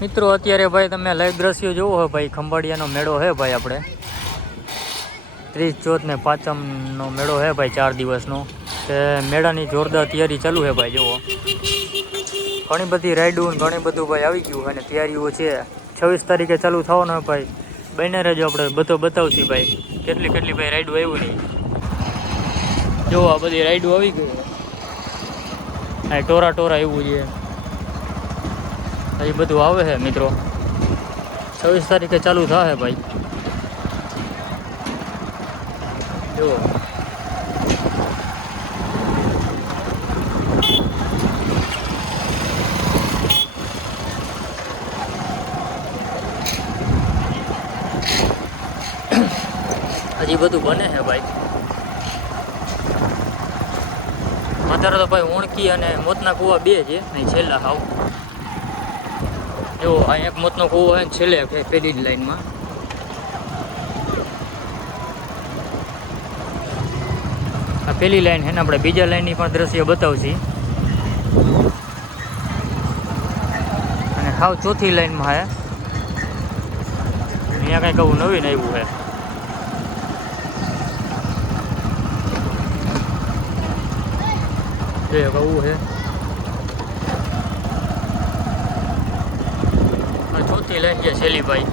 મિત્રો, અત્યારે ભાઈ તમે લાઈવ દ્રશ્યો જોવો હોય ભાઈ. ખંભાળિયાનો મેળો છે ભાઈ આપણે. ત્રીસ ચોથ ને પાંચમનો મેળો છે ભાઈ ચાર દિવસનો. તે મેળાની જોરદાર તૈયારી ચાલુ છે ભાઈ જુઓ ઘણી બધી રાઇડું ઘણી બધું ભાઈ આવી ગયું અને તૈયારીઓ છે. છવ્વીસ તારીખે ચાલુ થવાનો હોય ભાઈ. બને રહેજો આપણે, બધો બતાવશી ભાઈ. કેટલી કેટલી ભાઈ રાઈડો આવ્યું નહીં જો આ બધી રાઈડો આવી ગઈ આ ટોરા ટોરા એવું છે. એ બધું આવે છે મિત્રો. છવ્વીસ તારીખે ચાલુ થશે ભાઈ. જુઓ. હજી બધું બને છે ભાઈ. અત્યારે તો ભાઈ ઓણકી અને મોતના કૂવા બે છે, નહીં છેલ્લા હાવ. જો અહીંયા એક મોતનો કૂવો હોય ને છેલ્લે પેલી જ લાઈનમાં. આ પેલી લાઈન છે ને, આપણે બીજા લાઈનની પણ દ્રશ્ય બતાવશી. અને હાવ ચોથી લાઈનમાં હે. અહીંયા કંઈક આવું નવીન આવ્યું છે જે કહું છે આ ચોથી લાઈન છે શેલીભાઈ.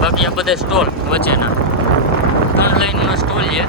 બાકી આ બધા સ્ટોલ વચ્ચેના. ત્રણ લાઈનનો સ્ટોલ છે.